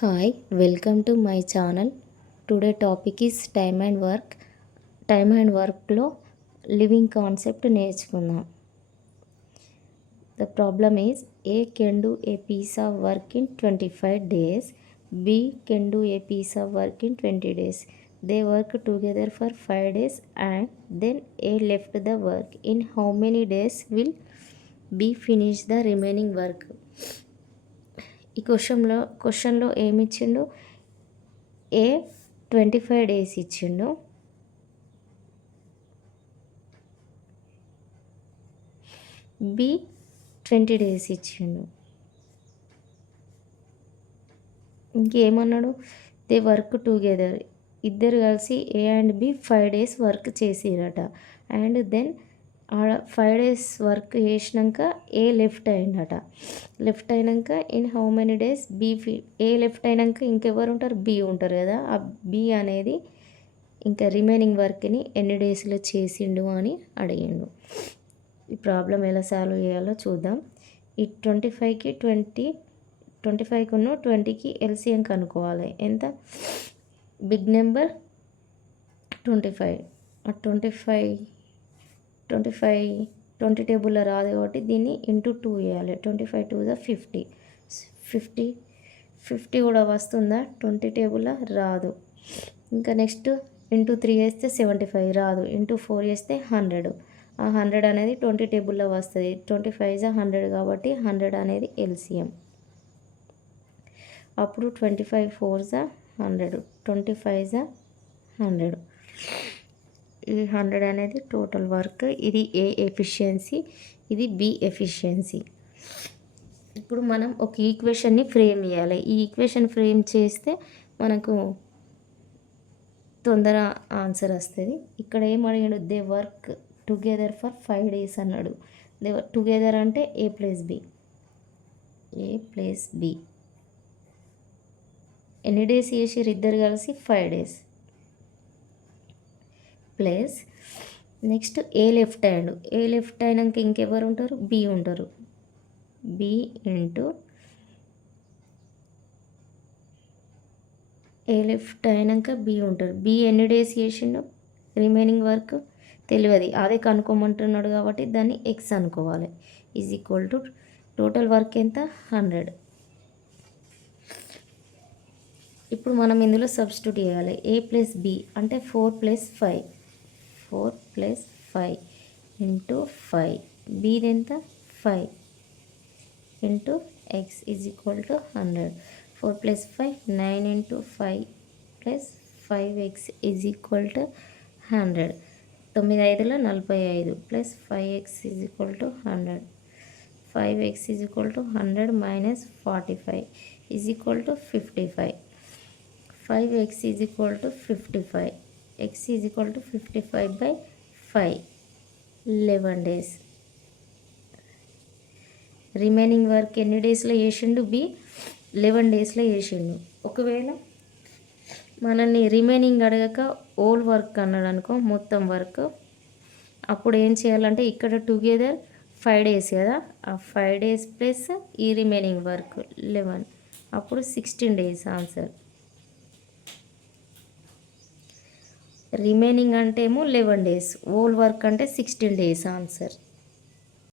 Hi, welcome to my channel. Today topic is time and work. Time and work లో living concept నేర్చుకుందాం. The problem is A can do a piece of work in 25 days. B can do a piece of work in 20 days. They work together for 5 days and then A left the work. In how many days will B finish the remaining work? ఈ క్వశ్చన్లో ఏమి ఇచ్చిండు? A 25 days ఇచ్చిండు, B 20 days ఇచ్చిండు. ఇంకేమన్నాడు? They work together, ఇద్దరు కలిసి A and B 5 days work చేసిరట. అండ్ దెన్ 5 days వర్క్ చేసినాక ఏ లెఫ్ట్ అయిందట. లెఫ్ట్ అయినాక in how many days B A left అయినాక ఇంకెవరు ఉంటారు? బి ఉంటారు కదా. ఆ బి అనేది ఇంకా రిమైనింగ్ వర్క్ని ఎన్ని డేస్లో చేసిండు అని అడిగిండు. ఈ ప్రాబ్లం ఎలా సాల్వ్ చేయాలో చూద్దాం. ఈ 25కి 20కి ఎల్సిఎం కనుక్కోవాలి. ఎంత? Big number 25. ఆ 20 టేబుల్లో రాదు కాబట్టి దీన్ని ఇంటూ 2 వేయాలి. 25 2 50. 50 కూడా వస్తుందా 20 టేబుల్లో? రాదు. ఇంకా నెక్స్ట్ ఇంటూ 3 వేస్తే 75 రాదు. ఇంటూ 4 వేస్తే 100. ఆ 100 అనేది 20 టేబుల్లో వస్తుంది. 25 100 కాబట్టి 100 అనేది ఎల్సిఎం. అప్పుడు 25 4 100, 25 100. ఈ 100 అనేది టోటల్ వర్క్. ఇది ఏ ఎఫిషియన్సీ, ఇది బి ఎఫిషియన్సీ. ఇప్పుడు మనం ఒక ఈక్వేషన్ని ఫ్రేమ్ చేయాలి. ఈ ఈక్వేషన్ ఫ్రేమ్ చేస్తే మనకు తొందర ఆన్సర్ వస్తుంది. ఇక్కడ ఏం అడిగాడు? They work together for 5 days అన్నాడు. దే టుగెదర్ అంటే ఏ ప్లస్ బి. ఎన్ని డేస్ చేసిర్రు ఇద్దరు కలిసి? 5 days. ప్లస్ నెక్స్ట్ ఏ లెఫ్ట్ హ్యాండ్. ఏ లెఫ్ట్ అయినాక ఇంకెవరు ఉంటారు? బి ఉంటారు. బి ఇంటూ ఏ లెఫ్ట్ అయినాక బి ఉంటారు. బి ఎన్ని డేస్ చేసిండు? రిమైనింగ్ వర్క్ తెలియదు, అదే కనుక్కోమంటున్నాడు కాబట్టి దాన్ని ఎక్స్ అనుకోవాలి. Is equal to total work ఎంత? 100. ఇప్పుడు మనం ఇందులో సబ్స్టిట్యూట్ చేయాలి. ఏ ప్లస్ బి అంటే 4 + 5 ఇంటూ 5. బీది ఎంత? 5 into X is equal to 100. 4 + 5 9 into 5 plus 5x is equal to 100. 9 5 45 plus 5x is equal to 100. 5x is equal to 100 minus 45 is equal to 55. 5x is equal to 55. x is equal to 55/5. 11 days. Remaining work ఎన్ని డేస్లో చేసిండు? B 11 daysలో చేసిండు. ఒకవేళ మనల్ని remaining అడగక whole work అన్నాడు అనుకో, మొత్తం వర్క్, అప్పుడు ఏం చేయాలంటే ఇక్కడ టుగెదర్ 5 days కదా, ఆ 5 days ప్లస్ ఈ రిమైనింగ్ వర్క్ 11, అప్పుడు 16 days ఆన్సర్. రిమైనింగ్ అంటే ఏమో 11 days, ఓల్ వర్క్ అంటే 16 days ఆన్సర్.